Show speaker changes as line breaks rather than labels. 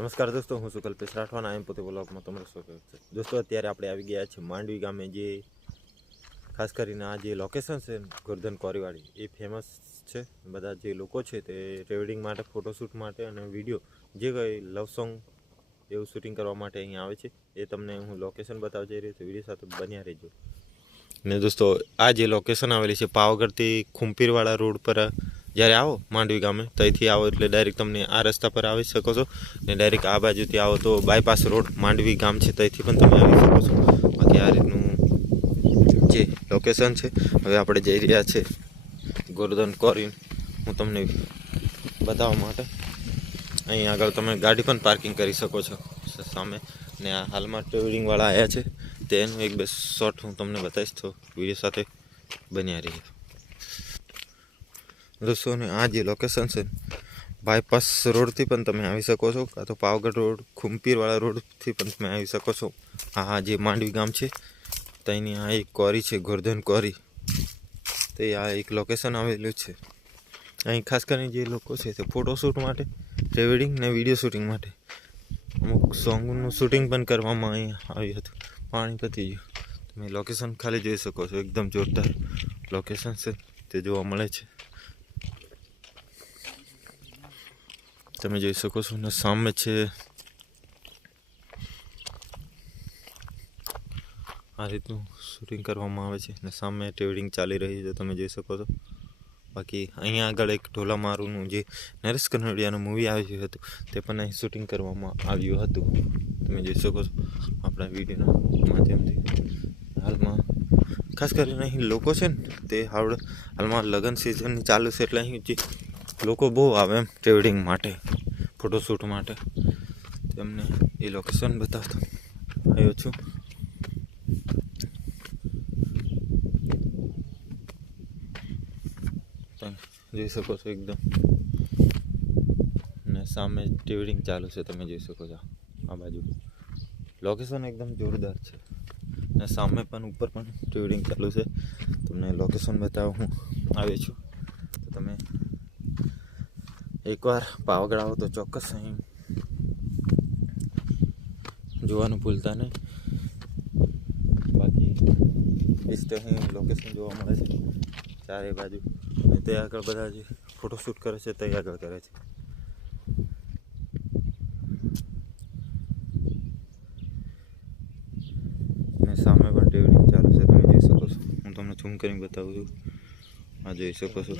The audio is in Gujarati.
નમસ્કાર દોસ્તો હું છું કલ્પેશ રાઠવાના આઈ પોતે બ્લોગમાં તમારું સ્વાગત છે દોસ્તો અત્યારે આપણે આવી ગયા છીએ માંડવી ગામે જે ખાસ કરીને આ જે લોકેશન છે ગોરધન કોરીવાળી એ ફેમસ છે બધા જે લોકો છે તે રેવડિંગ માટે ફોટોશૂટ માટે અને વિડીયો જે કંઈ લવ સોંગ એવું શૂટિંગ કરવા માટે અહીંયા આવે છે એ તમને હું લોકેશન બતાવવા જઈ રહ્યો છું વિડીયો સાથે બન્યા રહેજો ને દોસ્તો આ જે લોકેશન આવેલી છે પાવાગઢથી ખુંપીરવાળા રોડ પર જ્યારે આવો માંડવી ગામે તો અહીંથી આવો એટલે ડાયરેક તમને આ રસ્તા પર આવી શકો છો ને ડાયરેક્ટ આ બાજુથી આવો તો બાયપાસ રોડ માંડવી ગામ છે તો પણ તમે આવી શકો છો બાકી આ રીતનું જે લોકેશન છે હવે આપણે જઈ રહ્યા છે ગોરધન કોરિન હું તમને બતાવવા માટે અહીં આગળ તમે ગાડી પણ પાર્કિંગ કરી શકો છો સામે ને આ હાલમાં ટ્રેવલિંગવાળા આવ્યા છે તેનું એક બે શોર્ટ હું તમને બતાવીશ તો વિડીયો સાથે બન્યા રહીએ દોસ્તો આ જે લોકેશન છે બાયપાસ રોડથી પણ તમે આવી શકો છો કાં તો પાવગઢ રોડ ખુંપીરવાળા રોડથી પણ તમે આવી શકો છો આ જે માંડવી ગામ છે ત્યાંની આ એક કોરી છે ગોર્ધન કોરી તે આ એક લોકેશન આવેલું છે અહીં ખાસ કરીને જે લોકો છે તે ફોટોશૂટ માટે ટ્રેવેડિંગ ને વિડીયો શૂટિંગ માટે અમુક સોંગનું શૂટિંગ પણ કરવામાં અહીં આવ્યું હતું પાણી પતી ગયું તમે લોકેશન ખાલી જોઈ શકો છો એકદમ જોરદાર લોકેશન છે તે જોવા મળે છે તમે જોઈ શકો છો ને સામે છે આ રીતનું શૂટિંગ કરવામાં આવે છે ને સામે ટ્રેડિંગ ચાલી રહી છે તમે જોઈ શકો છો બાકી અહીંયા આગળ એક ઢોલા મારુનું જે નરેશ કનોડિયાનું મૂવી આવ્યું હતું તે પણ અહીં શૂટિંગ કરવામાં આવ્યું હતું તમે જોઈ શકો છો આપણા વિડીયોના માધ્યમથી હાલમાં ખાસ કરીને અહીં લોકો છે ને તે હાવડ હાલમાં લગ્ન સિઝન ચાલુ છે એટલે અહીં જે લોકો બહુ આવે એમ ટ્રેડિંગ માટે ફોટોશૂટ માટે તેમને એ લોકેશન બતાવતો આવ્યો છું જોઈ શકો છો એકદમ ને સામે ટ્રેડિંગ ચાલુ છે તમે જોઈ શકો છો આ બાજુ લોકેશન એકદમ જોરદાર છે ને સામે પણ ઉપર પણ ટ્રેડિંગ ચાલુ છે તમને લોકેશન બતાવું હું આવ્યો છું તો તમે એકવાર પાવાગઢ આવો તો ચોક્કસ અહીં જોવાનું ભૂલતા નહીં બાકી બેસ્ટ અહીં લોકેશન જોવા મળે છે ચારે બાજુ અને તે આગળ બધા જે ફોટોશૂટ કરે છે તે આગળ કરે છે અને સામે પણ ટ્રેવલિંગ ચાલુ છે તમે જોઈ શકો છો હું તમને ઝૂમ કરીને બતાવું છું આ જોઈ શકો છો